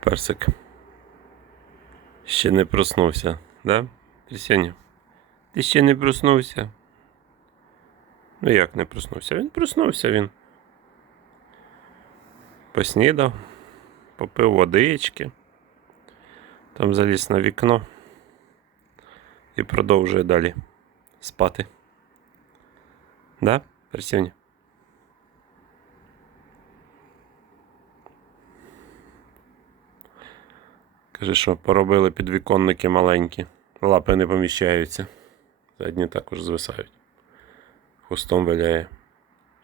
Персик. Ще не проснувся, да? Присяня? Ти ще не проснувся? Ну як не проснувся? Він проснувся він. Поснідав, попив водички, там заліз на вікно і продовжує далі спати. Да, Присяня? Каже, що поробили підвіконники маленькі. Лапи не поміщаються. Задні також звисають. Хвостом виляє.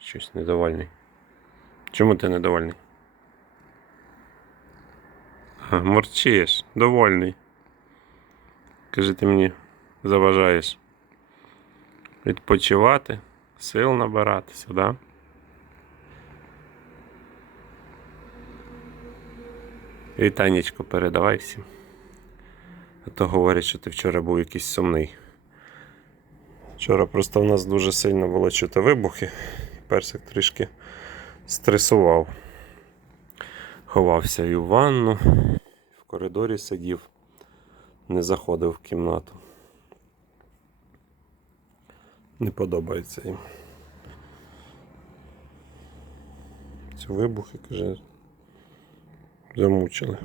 Щось недовольний. Чому ти недовольний? А, морчиш, довольний. Каже, ти мені заважаєш відпочивати, сил набиратися, да? Вітанечко передавай всім. А то говорять, що ти вчора був якийсь сумний. Вчора просто в нас дуже сильно було чути вибухи. Персик трішки стресував. Ховався і в ванну, в коридорі сидів, не заходив в кімнату. Не подобається їм. Ці вибухи, каже, замучили.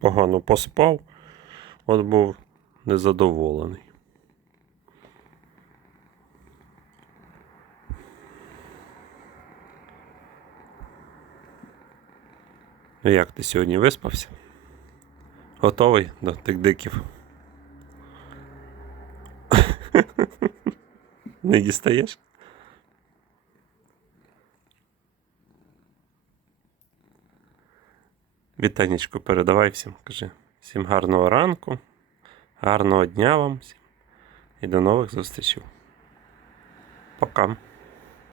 Погано поспав, от був незадоволений. Ну як ти сьогодні виспався? Готовий до тих диків? Не дістаєш? Вітанечко передавай всім. Кажи. Всім гарного ранку, гарного дня вам всім і до нових зустрічей. Пока.